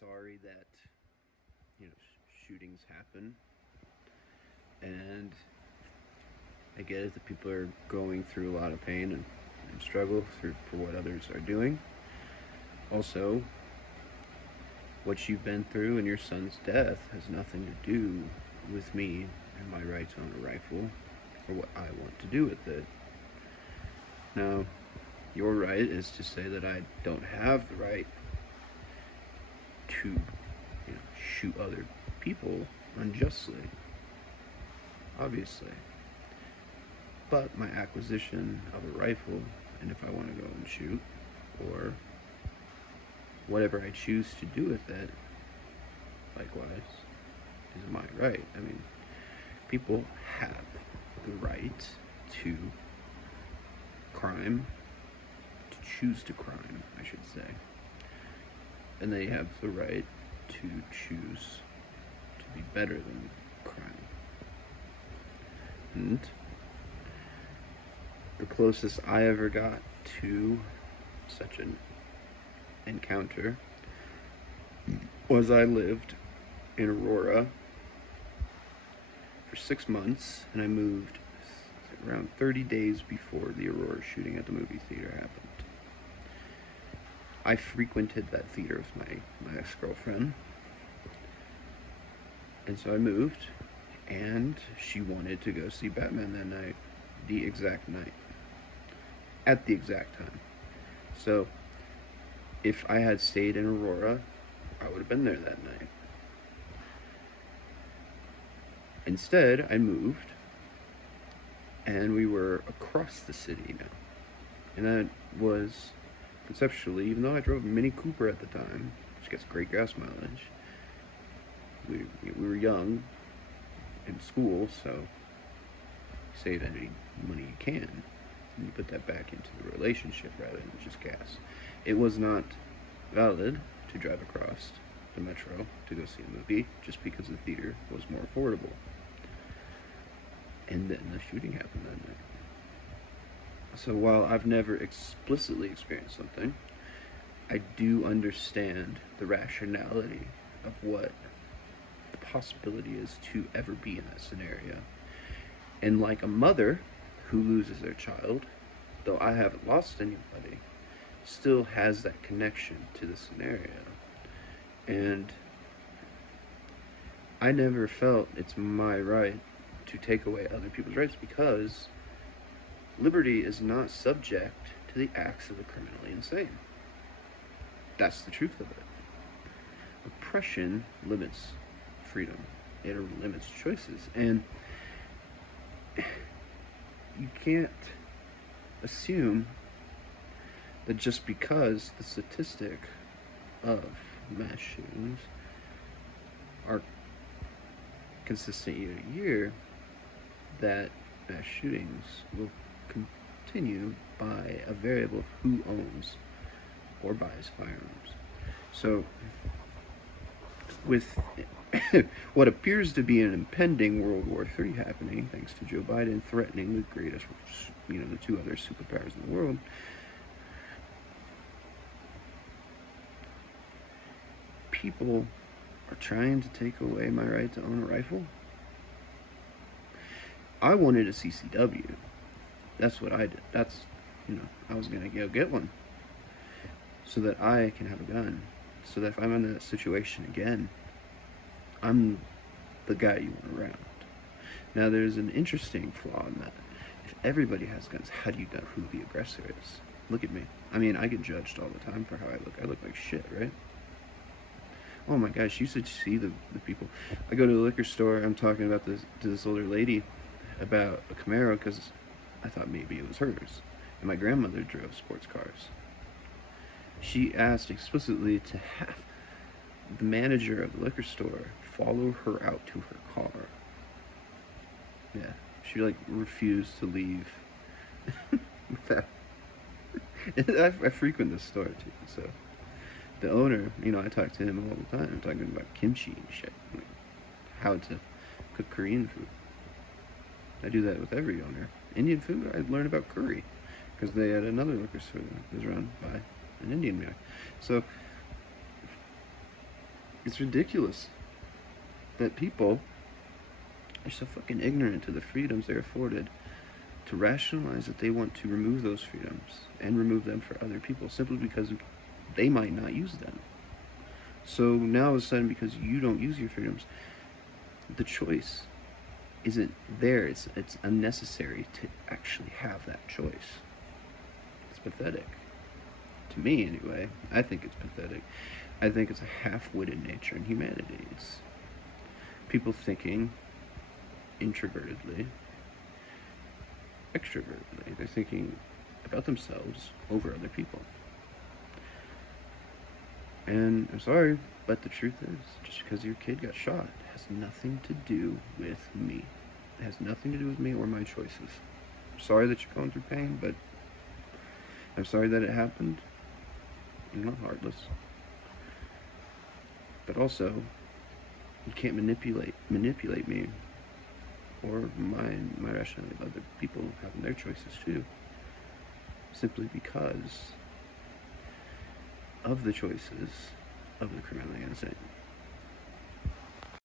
sorry that shootings happen, and I get it that people are going through a lot of pain and struggle for what others are doing. Also, what you've been through and your son's death has nothing to do with me and my right to own a rifle or what I want to do with it. Now, your right is to say that I don't have the right to shoot other people unjustly, obviously. But my acquisition of a rifle, and if I want to go and shoot, or whatever I choose to do with it, likewise, is my right. I mean, people have the right to crime, to choose to crime, I should say. And they have the right to choose to be better than crime. And the closest I ever got to such an encounter was I lived in Aurora for 6 months, and I moved around 30 days before the Aurora shooting at the movie theater happened. I frequented that theater with my ex-girlfriend, and so I moved, and she wanted to go see Batman that night, the exact night, at the exact time. So if I had stayed in Aurora, I would have been there that night. Instead, I moved, and we were across the city now. And that was conceptually, even though I drove a Mini Cooper at the time, which gets great gas mileage, we were young in school, so save any money you can, and you put that back into the relationship rather than just gas. It was not valid to drive across the metro to go see a movie just because the theater was more affordable. And then the shooting happened that night. So while I've never explicitly experienced something, I do understand the rationality of what the possibility is to ever be in that scenario. And like a mother who loses their child, though I haven't lost anybody, still has that connection to the scenario. And I never felt it's my right to take away other people's rights because liberty is not subject to the acts of the criminally insane. That's the truth of it. Oppression limits freedom. It limits choices. And you can't assume that just because the statistic of mass shootings are consistent year to year, that mass shootings will continue by a variable of who owns or buys firearms. So, with what appears to be an impending World War III happening, thanks to Joe Biden threatening the greatest, the two other superpowers in the world, people are trying to take away my right to own a rifle. I wanted a CCW. That's what I did. I was going to go get one so that I can have a gun. So that if I'm in that situation again, I'm the guy you want around. Now, there's an interesting flaw in that. If everybody has guns, how do you know who the aggressor is? Look at me. I mean, I get judged all the time for how I look. I look like shit, right? Oh my gosh, you should see the people. I go to the liquor store, I'm talking about this to this older lady about a Camaro because I thought maybe it was hers. And my grandmother drove sports cars. She asked explicitly to have the manager of the liquor store follow her out to her car. Yeah, she refused to leave. I frequent this store too, so the owner, I talk to him all the time. I'm talking about kimchi and shit, like how to cook Korean food. I do that with every owner. Indian food, I learned about curry because they had another liquor store that was run by an Indian guy. So It's ridiculous that people are so fucking ignorant to the freedoms they're afforded to rationalize that they want to remove those freedoms and remove them for other people simply because they might not use them. So now all of a sudden, because you don't use your freedoms, the choice isn't there. It's unnecessary to actually have that choice. It's pathetic. To me, anyway. I think it's pathetic. I think it's a half-witted nature in humanity. It's people thinking introvertedly, extrovertedly. They're thinking about themselves over other people. And I'm sorry, but the truth is, just because your kid got shot has nothing to do with me. It has nothing to do with me or my choices. I'm sorry that you're going through pain, but I'm sorry that it happened. I'm not heartless. But also, you can't manipulate me or my rationality of other people having their choices too, simply because of the choices of the criminally innocent.